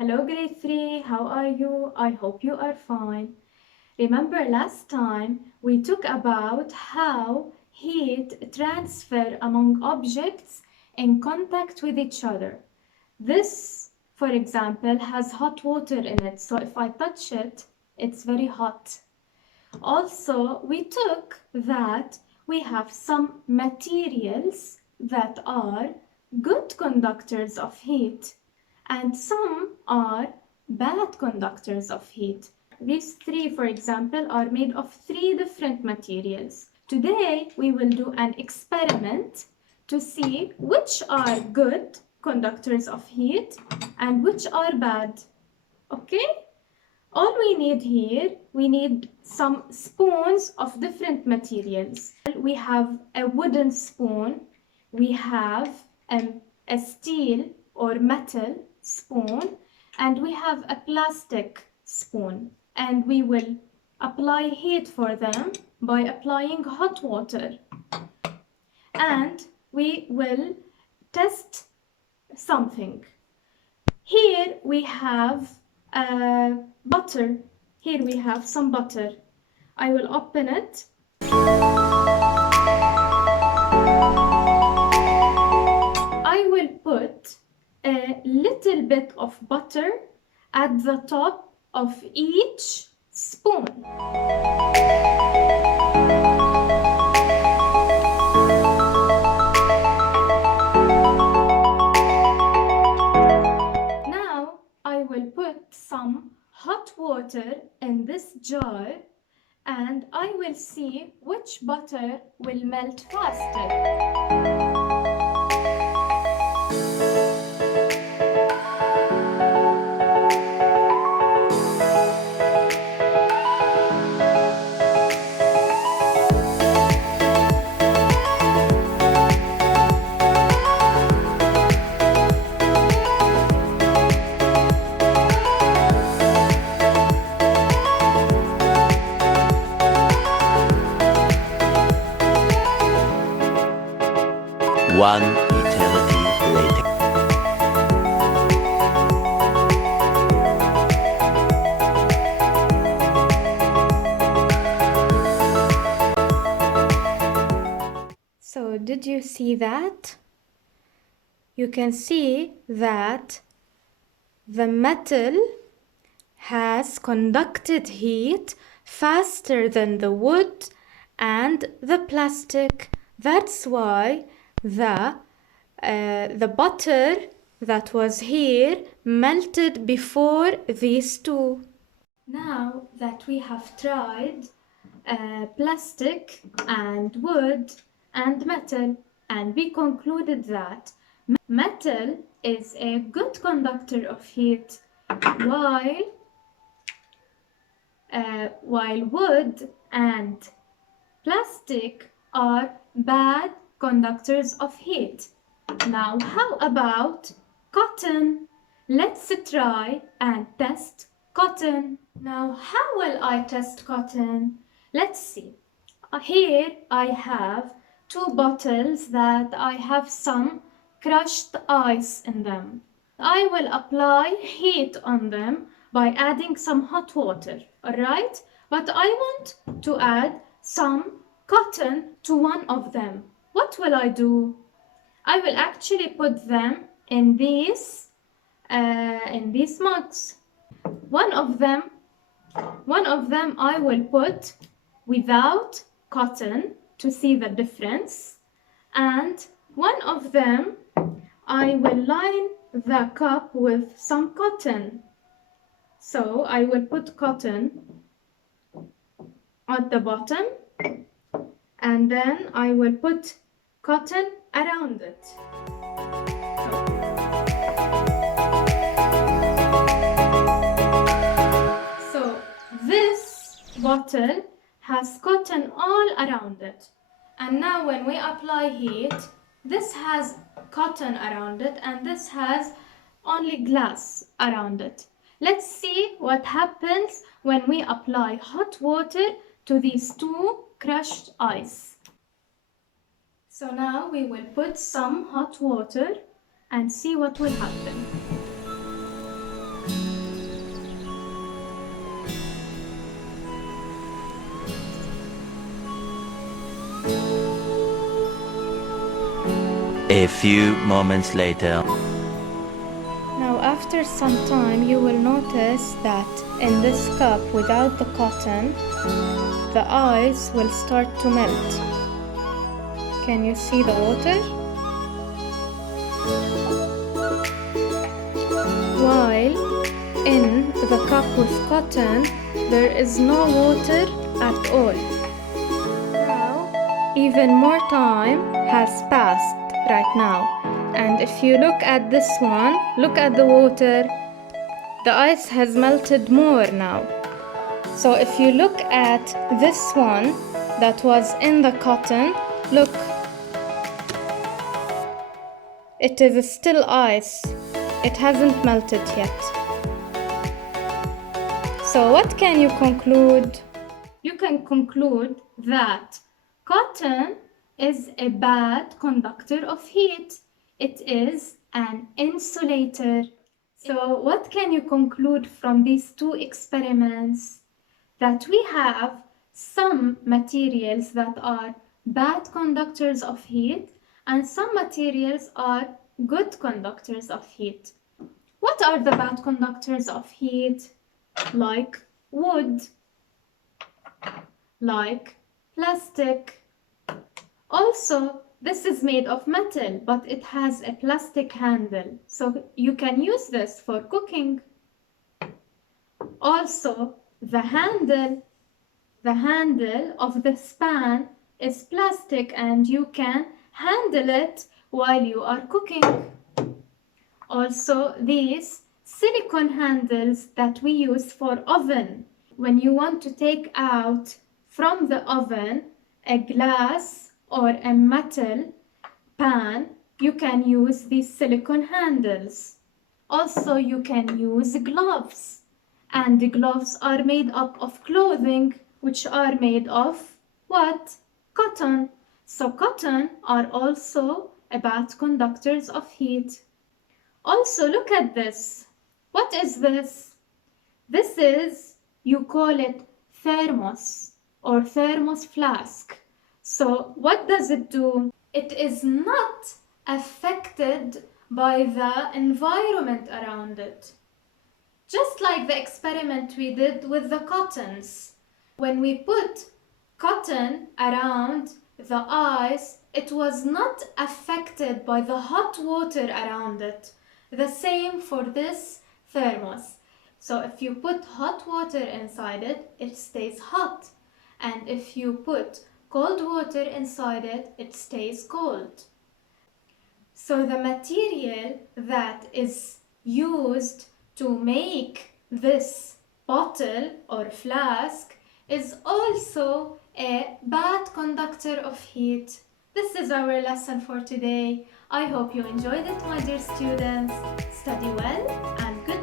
Hello grade 3, how are you? I hope you are fine. Remember last time we talked about how heat transfer among objects in contact with each other. This, for example, has hot water in it, so if I touch it, it's very hot. Also, we took that we have some materials that are good conductors of heat and some are bad conductors of heat. These three, for example, are made of three different materials. Today, we will do an experiment to see which are good conductors of heat and which are bad. Okay? All we need here, we need some spoons of different materials. We have a wooden spoon, we have a steel or metal spoon, and we have a plastic spoon. And we will apply heat for them by applying hot water. And we will test something. Here we have butter. Here we have some butter. I will open it. I will put a little bit of butter at the top of each spoon. I will put some hot water in this jar and I will see which butter will melt faster. One eternity later. So, did you see that? You can see that the metal has conducted heat faster than the wood and the plastic. That's why the butter that was here melted before these two. Now that we have tried plastic and wood and metal, and we concluded that metal is a good conductor of heat, while wood and plastic are bad conductors of heat. Now, how about cotton? Let's try and test cotton. Now, how will I test cotton? Let's see. Here I have two bottles that I have some crushed ice in them. I will apply heat on them by adding some hot water, alright? But I want to add some cotton to one of them. What will I do? I will actually put them in these mugs. One of them I will put without cotton to see the difference, and one of them I will line the cup with some cotton. So I will put cotton at the bottom and then I will put cotton around it. So this bottle has cotton all around it. And now when we apply heat, this has cotton around it and this has only glass around it. Let's see what happens when we apply hot water to these two crushed ice. So now we will put some hot water and see what will happen. few moments later. Now after some time you will notice that in this cup without the cotton, the ice will start to melt. Can you see the water? While in the cup with cotton, there is no water at all. Now, even more time has passed right now. And if you look at this one, look at the water, the ice has melted more now. So if you look at this one that was in the cotton, look, it is still ice. It hasn't melted yet. So what can you conclude? You can conclude that cotton is a bad conductor of heat. It is an insulator. So what can you conclude from these two experiments? That we have some materials that are bad conductors of heat and some materials are good conductors of heat. What are the bad conductors of heat? Like wood, like plastic. Also, this is made of metal, but it has a plastic handle, so you can use this for cooking. Also, the handle of the pan is plastic and you can handle it while you are cooking. Also, these silicone handles that we use for oven. When you want to take out from the oven a glass or a metal pan, you can use these silicone handles. Also, you can use gloves. And the gloves are made up of clothing, which are made of what? Cotton. So cotton are also bad conductors of heat. Also, look at this. What is this? This is, you call it thermos or thermos flask. So what does it do? It is not affected by the environment around it. Just like the experiment we did with the cottons. When we put cotton around the ice, it was not affected by the hot water around it. The same for this thermos. So if you put hot water inside it, it stays hot. And if you put cold water inside it, it stays cold. So the material that is used to make this bottle or flask is also a bad conductor of heat. This is our lesson for today. I hope you enjoyed it, my dear students. Study well and good